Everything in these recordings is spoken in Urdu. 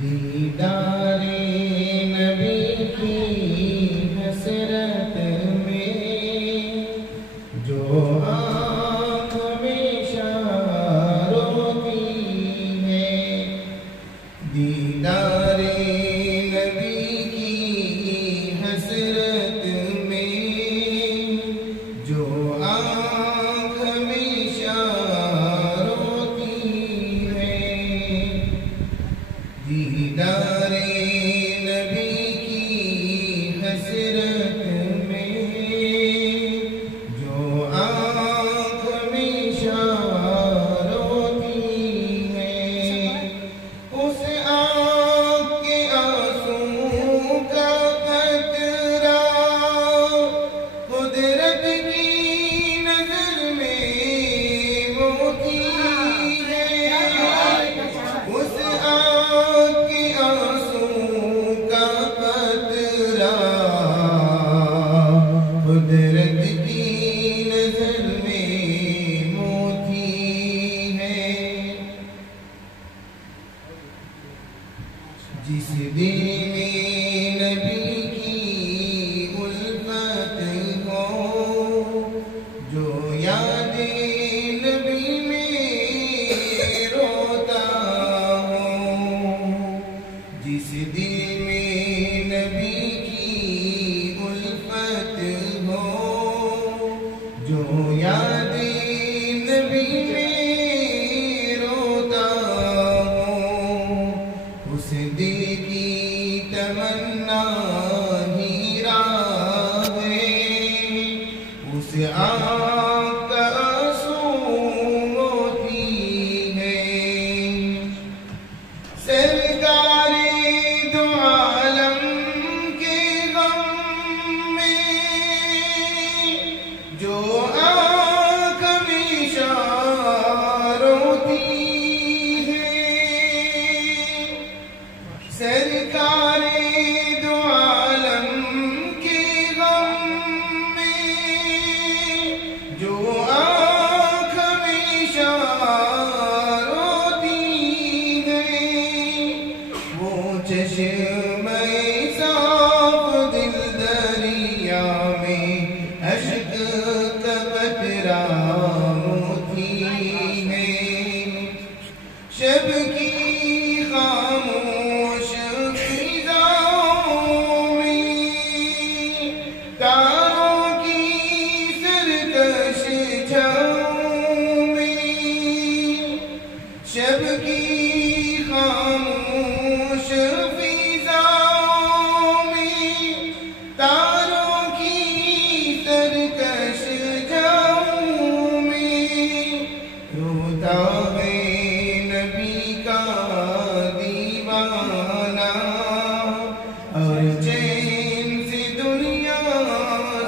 دیدار نبی کی حسرت میں جو آنکھ ہمیشہ روتی ہے، دیدار نبی کی حسرت میں جو آنکھ ہمیشہ روتی ہے، دیدار نبی کی حسرت میں جو آنکھ ہمیشہ روتی ہے، اس آنکھ کے آنسوں کا قطرہ قدرت کی نظر میں موتی ہے، اس آنکھ کے آنسوں کا قطرہ قدرت کی نظر میں موتی ہے، جس دل میں نبی کی الفت ہو، جو یاد نبی میں روتا ہو، جس دل میں نبی کی الفت ہو، جو یاد نبی میں روتا ہو، اس دل کی تمنا ہی راہ ہے، اس آنکھ کا آنسو موتی ہے، سرکار دو عالم کے غم میں جو آنکھ ہمیشہ روتی ہے، سرکار دو عالم کے غم میں جو آنکھ ہمیشہ روتی ہے، وہ چشمہ صاف دل دریا میں اشک کا قطرہ موتی ہے، شب کی خاموش فضاؤں میں تاروں کی سرکش چھاؤں میں، شب کی خاموش فضاؤں میں تاروں کی سرکش چھاؤں میں، روتا ہے نبی کا دیوانہ اور چین سے دنیا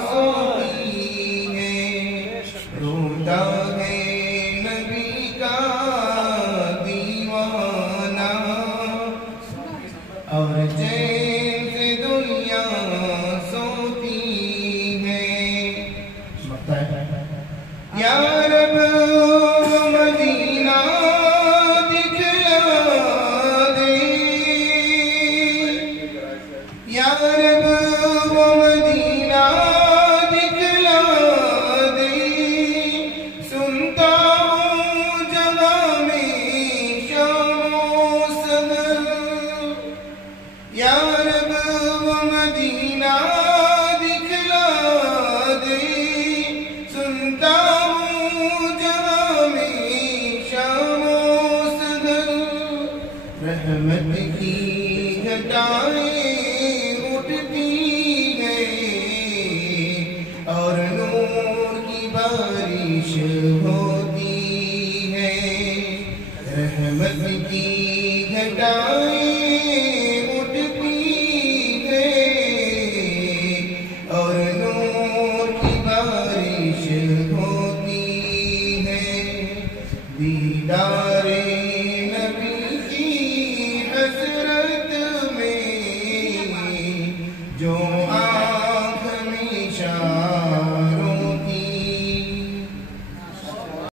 سوتی ہے، روتا ہے نبی کا دیوانہ اور چین سے دنیا سوتی ہے، یا رب مدینہ دکھلا دے، یا رب مدینہ دکھلا دے، سنتا ہوں جہاں میں شام و سحر، یا رب مدینہ دکھلا دے، سنتا ہوں جہاں میں شام و سحر، رحمت کی گھٹائیں اٹھتی ہیں اور نور کی بارش